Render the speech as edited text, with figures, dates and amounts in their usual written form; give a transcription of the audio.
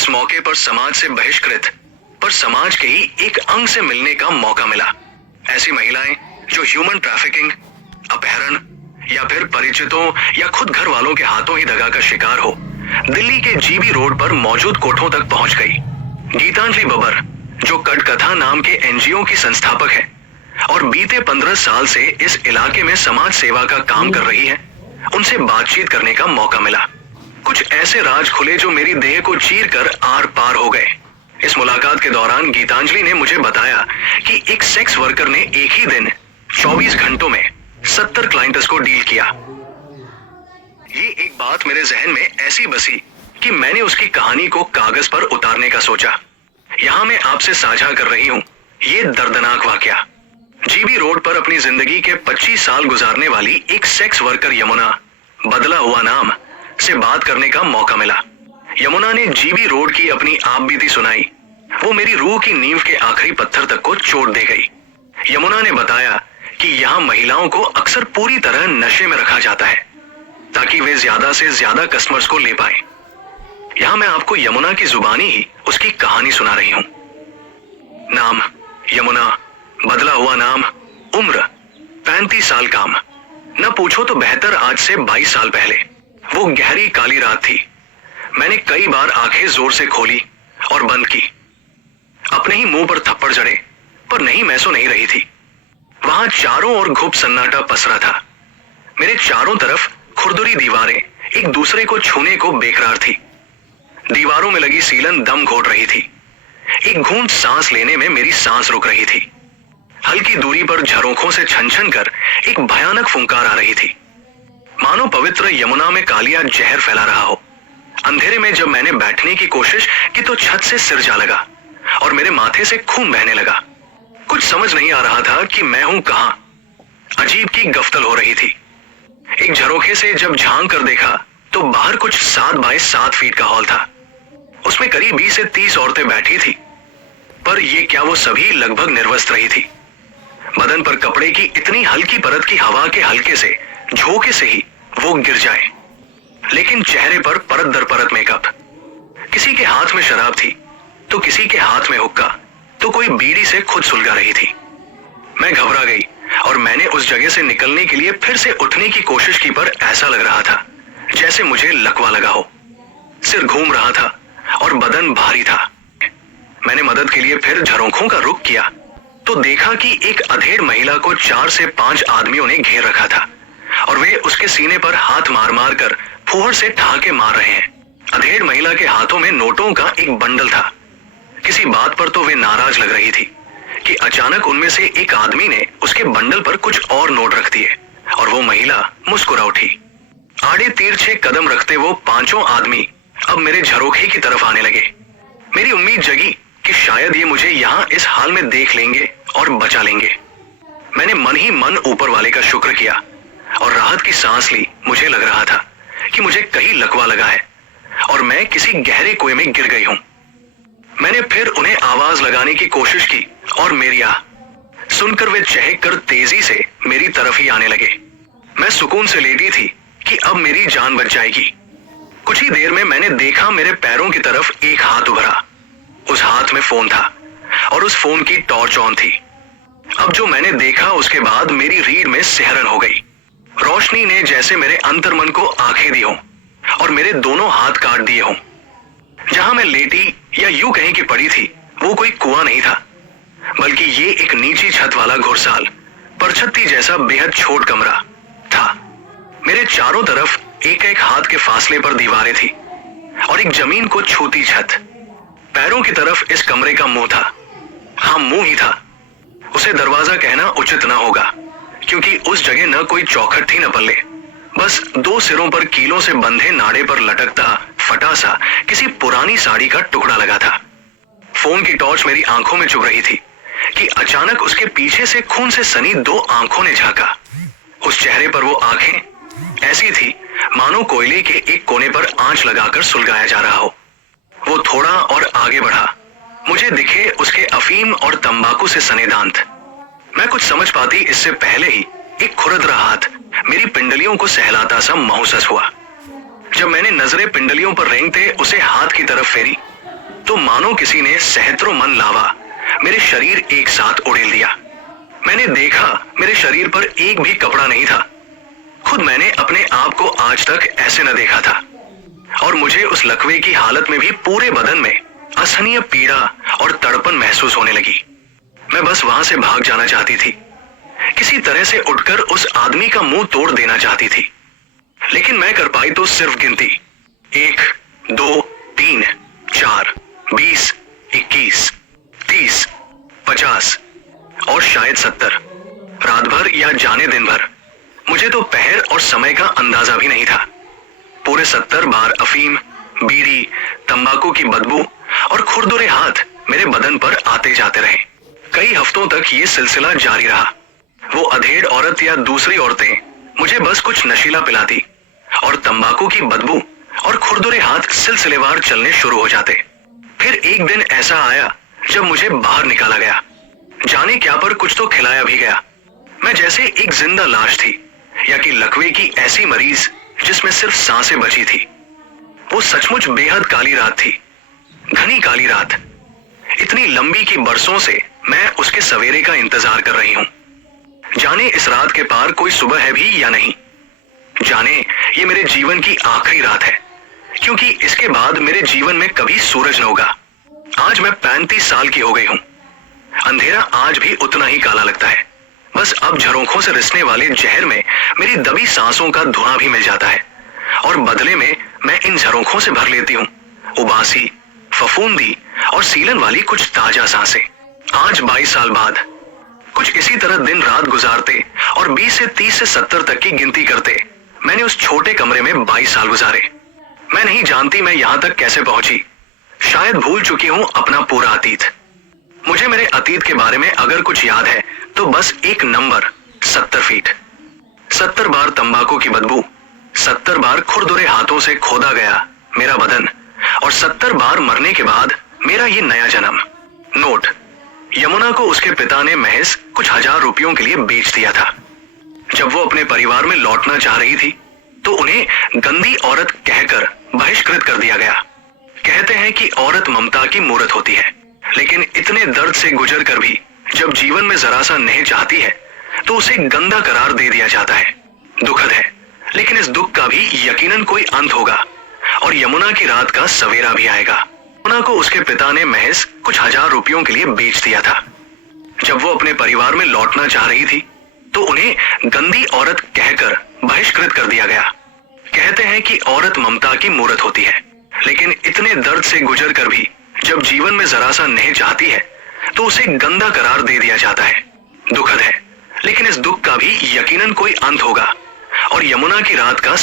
इस मौके पर समाज से बहिष्कृत पर समाज के ही एक अंग से मिलने का मौका मिला। ऐसी महिलाएं जो ह्यूमन ट्रैफिकिंग, अपहरण या फिर परिचितों या खुद घर वालों के हाथों ही दगा का शिकार हो, दिल्ली के जीबी रोड पर मौजूद कोठों तक पहुंच गई। गीतांजलि बब्बर, जो कटकथा नाम के एनजीओ की संस्थापक है और बीते 15 साल से इस इलाके में समाज सेवा का काम कर रही है, उनसे बातचीत करने का मौका मिला। कुछ ऐसे राज खुले जो मेरी देह को चीर कर आर पार हो गए। इस मुलाकात के दौरान गीतांजलि ने मुझे बताया कि एक सेक्स वर्कर ने एक ही दिन 24 घंटों में 70 क्लाइंट्स को डील किया। ये एक बात मेरे जहन में ऐसी बसी कि मैंने उसकी कहानी को कागज पर उतारने का सोचा। यहां मैं आपसे साझा कर रही हूं ये दर्दनाक वाकया। जीबी रोड पर अपनी जिंदगी के 25 साल गुजारने वाली एक सेक्स वर्कर यमुना, बदला हुआ नाम, से बात करने का मौका मिला। यमुना ने जीबी रोड की अपनी आप बीती सुनाई। वो मेरी रूह की नींव के आखिरी पत्थर तक को चोट दे गई। यमुना ने बताया कि यहाँ महिलाओं को अक्सर पूरी तरह नशे में रखा जाता है ताकि वे ज्यादा से ज्यादा कस्टमर्स को ले पाए। यहाँ मैं आपको यमुना की जुबानी ही उसकी कहानी सुना रही हूँ। नाम यमुना, बदला हुआ नाम, उम्र 35 साल काम। न पूछो तो बेहतर, आज से 22 साल पहले वो गहरी काली रात थी। मैंने कई बार आंखें जोर से खोली और बंद की। अपने ही मुंह पर थप्पड़ जड़े, पर नहीं महसूस नहीं रही थी। वहां चारों ओर घुप सन्नाटा पसरा था। मेरे चारों तरफ खुरदुरी दीवारें एक दूसरे को छूने को बेकरार थी। दीवारों में लगी सीलन दम घोट रही थी। एक घूंट सांस लेने में मेरी सांस रुक रही थी। हल्की दूरी पर झरोखों से छन छन कर एक भयानक फुंकार आ रही थी, मानो पवित्र यमुना में कालिया जहर फैला रहा हो। अंधेरे में जब मैंने बैठने की कोशिश की तो छत से सिर जा लगा और मेरे माथे से खून बहने लगा। कुछ समझ नहीं आ रहा था कि मैं हूं कहां। अजीब की गफ्तल हो रही थी। एक झरोखे से जब झांक कर देखा तो बाहर कुछ 7 बाय 7 फीट का हॉल था। उसमें करीब 20 से 30 औरतें बैठी थी, पर ये क्या वो सभी लगभग निर्वस्त्र ही थी। बदन पर कपड़े की इतनी हल्की परत की हवा के हल्के से झोंके से ही वो गिर जाए, लेकिन चेहरे पर परत दर परत मेकअप। किसी के हाथ में शराब थी तो किसी के हाथ में हुक्का, तो कोई बीड़ी से खुद सुलगा रही थी। मैं घबरा गई और मैंने उस जगह से निकलने के लिए फिर से उठने की कोशिश की, पर ऐसा लग रहा था जैसे मुझे लकवा लगा हो। सिर घूम रहा था और बदन भारी था। मैंने मदद के लिए फिर झरोखों का रुख किया तो देखा कि एक अधेड़ महिला को 4 से 5 आदमियों ने घेर रखा था और वे उसके सीने पर हाथ मार मार कर फुहड़ से ठहाके मार रहे हैं। अधेड़ महिला के हाथों में नोटों का एक बंडल था। किसी बात पर तो वे नाराज लग रही थी कि अचानक उनमें से एक आदमी ने उसके बंडल पर कुछ और नोट रख दिए और वो महिला मुस्कुरा उठी। आड़े तिरछे कदम रखते वो 5 आदमी अब मेरे झरोखे की तरफ आने लगे। मेरी उम्मीद जगी कि शायद ये मुझे यहाँ इस हाल में देख लेंगे और बचा लेंगे। मैंने मन ही मन ऊपर वाले का शुक्र किया और राहत की सांस ली। मुझे लग रहा था कि मुझे कहीं लकवा लगा है और मैं किसी गहरे कुएं में गिर गई हूं। मैंने फिर उन्हें आवाज लगाने की कोशिश की और मेरी सुनकर वे चहक कर तेजी से मेरी तरफ ही आने लगे। मैं सुकून से लेटी थी कि अब मेरी जान बच जाएगी। कुछ ही देर में मैंने देखा मेरे पैरों की तरफ एक हाथ उभरा। उस हाथ में फोन था और उस फोन की टॉर्च ऑन थी। अब जो मैंने देखा उसके बाद मेरी रीढ़ में सिहरन हो गई। रोशनी ने जैसे मेरे अंतर्मन को आंखें दी हों और मेरे दोनों हाथ काट दिए हों। जहां मैं लेटी या यूं कहीं कि पड़ी थी वो कोई कुआं नहीं था, बल्कि ये एक नीची छत वाला घुड़साल परछत्ती जैसा बेहद छोट कमरा था। मेरे चारों तरफ एक एक हाथ के फासले पर दीवारें थी और एक जमीन को छूती छत। पैरों की तरफ इस कमरे का मुंह था। हाँ, मुंह ही था। उसे दरवाजा कहना उचित न होगा क्योंकि उस जगह न कोई चौखट थी न पल्ले। बस 2 सिरों पर कीलों से बंधे नाड़े पर लटकता फटा सा किसी पुरानी साड़ी का टुकड़ा लगा था। फोन की टॉर्च मेरी आंखों में चुभ रही थी कि अचानक उसके पीछे से खून से सनी 2 आंखों ने झांका। उस चेहरे पर वो आंखें ऐसी थी मानो कोयले के एक कोने पर आंच लगाकर सुलगाया जा रहा हो। वो थोड़ा और आगे बढ़ा। मुझे दिखे उसके अफीम और तंबाकू से सने दांत। मैं कुछ समझ पाती इससे पहले ही एक खुरदरा हाथ मेरी पिंडलियों को सहलाता सा महसूस हुआ। जब मैंने नजरें पिंडलियों पर रेंगते उसे हाथ की तरफ फेरी तो मानो किसी ने सहस्त्रों मन लावा मेरे शरीर एक साथ उड़ेल दिया। मैंने देखा मेरे शरीर पर एक भी कपड़ा नहीं था। खुद मैंने अपने आप को आज तक ऐसे न देखा था। और मुझे उस लकवे की हालत में भी पूरे बदन में असहनीय पीड़ा और तड़पन महसूस होने लगी। मैं बस वहां से भाग जाना चाहती थी, किसी तरह से उठकर उस आदमी का मुंह तोड़ देना चाहती थी। लेकिन मैं कर पाई तो सिर्फ गिनती 1, 2, 3, 4, 20, 21, 30, 50 और शायद 70। रात भर या जाने दिन भर मुझे तो पहर और समय का अंदाजा भी नहीं था। पूरे 70 बार अफीम, बीड़ी, तंबाकू की बदबू और खुरदुरे हाथ मेरे बदन पर आते जाते रहे। कई हफ्तों तक ये सिलसिला जारी रहा। वो अधेड़ औरत या दूसरी औरतें मुझे बस कुछ नशीला पिलाती और तंबाकू की बदबू और खुरदुरे हाथ सिलसिलेवार चलने शुरू हो जाते। फिर एक दिन ऐसा आया जब मुझे बाहर निकाला गया। जाने क्या पर कुछ तो खिलाया भी गया। मैं जैसे एक जिंदा लाश थी या कि लकवे की ऐसी मरीज जिसमें सिर्फ सांसें बची थी। वो सचमुच बेहद काली रात थी, घनी काली रात, इतनी लंबी कि बरसों से मैं उसके सवेरे का इंतजार कर रही हूं। जाने इस रात के पार कोई सुबह है भी या नहीं। जाने ये मेरे जीवन की आखिरी रात है, क्योंकि इसके बाद मेरे जीवन में कभी सूरज न होगा। आज मैं 35 साल की हो गई हूं। अंधेरा आज भी उतना ही काला लगता है। बस अब झरोखों से रिसने वाले जहर में मेरी दबी सांसों का धुआं भी मिल जाता है और बदले में मैं इन झरोखों से भर लेती हूं उबासी, फफूंदी और सीलन वाली कुछ ताजा सांसें। आज 22 साल बाद कुछ इसी तरह दिन रात गुजारते और 20 से 30 से 70 तक की गिनती करते मैंने उस छोटे कमरे में 22 साल गुजारे। मैं नहीं जानती मैं यहां तक कैसे पहुंची। शायद भूल चुकी हूं अपना पूरा अतीत। मुझे मेरे अतीत के बारे में अगर कुछ याद है तो बस एक नंबर 70 फीट। 70 बार तंबाकू की बदबू, 70 बार खुरदुरे हाथों से खोदा गया मेरा बदन और 70 बार मरने के बाद मेरा ये नया जन्म। नोट, यमुना को उसके पिता ने महज कुछ हजार रुपयों के लिए बेच दिया था। जब वो अपने परिवार में लौटना चाह रही थी तो उन्हें गंदी औरत कहकर बहिष्कृत कर दिया गया। कहते हैं कि औरत ममता की मूरत होती है, लेकिन इतने दर्द से गुजर कर भी जब जीवन में जरा सा नहीं चाहती है तो उसे गंदा करार दे दिया जाता है। दुखद है, लेकिन इस दुख का भी यकीनन कोई अंत होगा और यमुना की रात का सवेरा भी आएगा। यमुना को उसके पिता ने महज कुछ हजार रुपयों के लिए बेच दिया था। जब वो अपने परिवार में लौटना चाह रही थी तो उन्हें गंदी औरत कहकर बहिष्कृत कर दिया गया। कहते हैं कि औरत ममता की मूरत होती है, लेकिन इतने दर्द से गुजर कर भी जब जीवन में जरा सा नहीं चाहती है तो उसे गंदा करार दे दिया जाता है। दुखद है, लेकिन इस दुख का भी यकीनन कोई अंत होगा और यमुना की रात का